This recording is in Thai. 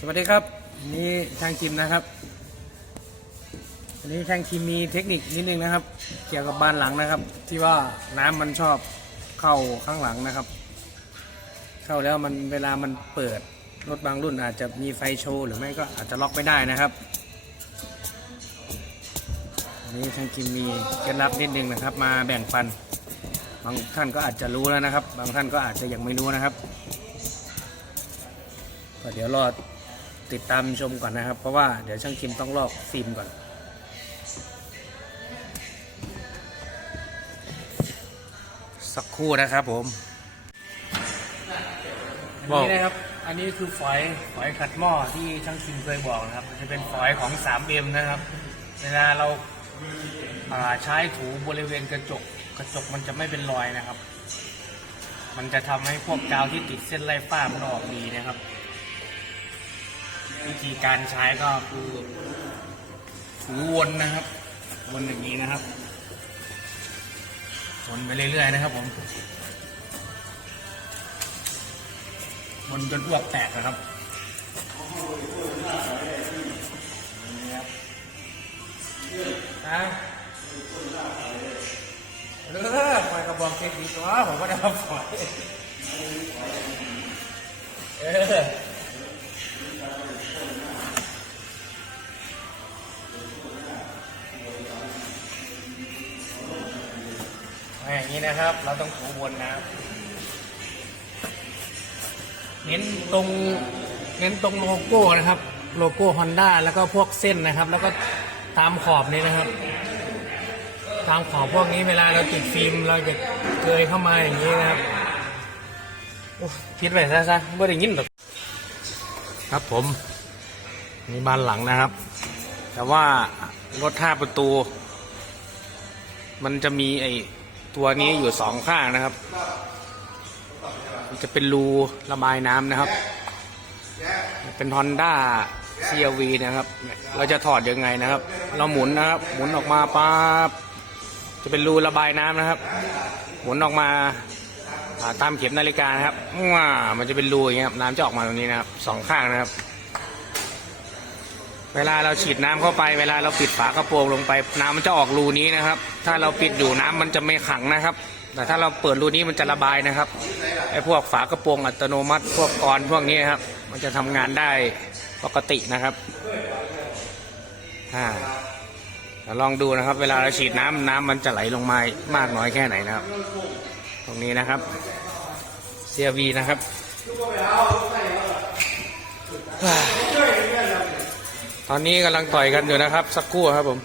สวัสดีครับนนี้ช่างคิมนะครับอันนี้ช่างคิมมีเทคนิคนิดนึงนะครับ เกี่ยวกับบานหลังนะครับ ที่ว่าน้ำมันชอบเข้าข้างหลังนะครับ เข้าแล้วมันเวลามันเปิดรถบางรุ่นอาจจะมีไฟโชว์หรือไม่ก็อาจจะล็อกไม่ได้นะครับอันนี้ช่างคิมมีเคล็ดลับนิดนึงนะครับ มาแบ่งปัน บางท่านก็อาจจะรู้แล้วนะครับ บางท่านก็อาจจะยังไม่รู้นะครับก็เดี๋ยวรอ ติดตามชมก่อนนะครับ เพราะว่าเดี๋ยวช่างคิมต้องลอกฟิล์มก่อนสักครู่นะครับผมอันนี้นะครับ อันนี้คือฝอยฝอยขัดหม้อที่ช่างคิมเคยบอกนะครับ จะเป็นฝอยของ 3M นะครับ เวลาเราใช้ถูบริเวณกระจก กระจกมันจะไม่เป็นรอยนะครับ มันจะทำให้พวกกาวที่ติดเส้นไล่ฝ้ามันออกดีนะครับ วิธีการใช้ก็คือถูวนนะครับ วนอย่างนี้นะครับวนไปเรื่อยๆนะครับผมวนจนอ้วกแตกนะครับนี่ครับนะเออปล่อยกระบอกเทคนิควะผมก็ได้มาปล่อย อย่างนี้นะครับ เราต้องถูบนนะครับเน้นตรง เน้นตรงโลโก้นะครับ โลโก้ฮอนด้าแล้วก็พวกเส้นนะครับ แล้วก็ตามขอบนี้นะครับ ตามขอบพวกนี้เวลาเราติดฟิล์มเราจะเกยเข้ามาอย่างนี้นะครับโอ้คิดไปซะซะไม่ได้ยินหรอกครับผมนี่บานหลังนะครับ แต่ว่ารถห้าประตู มันจะมีไอ ตัวนี้อยู่สองข้างนะครับ จะเป็นรูระบายน้ำนะครับ เป็น Honda CRV นะครับ เราจะถอดยังไงนะครับ เราหมุนนะครับ หมุนออกมาปั๊บจะเป็นรูระบายน้ำนะครับ หมุนออกมาตามเข็มนาฬิกานะครับว้ามันจะเป็นรูอย่างเงี้ยครับน้ำจะออกมาตรงนี้นะครับสองข้างนะครับ เวลาเราฉีดน้ำเข้าไป เวลาเราปิดฝากระโปรงลงไป น้ำมันจะออกรูนี้นะครับ ถ้าเราปิดอยู่น้ำมันจะไม่ขังนะครับ แต่ถ้าเราเปิดรูนี้มันจะระบายนะครับไอ้พวกฝากระโปรงอัตโนมัติ พวกกรพวกนี้ครับ มันจะทำงานได้ปกตินะครับอ่าลองดูนะครับ เวลาเราฉีดน้ำน้ำมันจะไหลลงมามากน้อยแค่ไหนนะครับ ตรงนี้นะครับ CRV นะครับ ตอนนี้กำลังต่อยกันอยู่นะครับ สักครู่ครับผม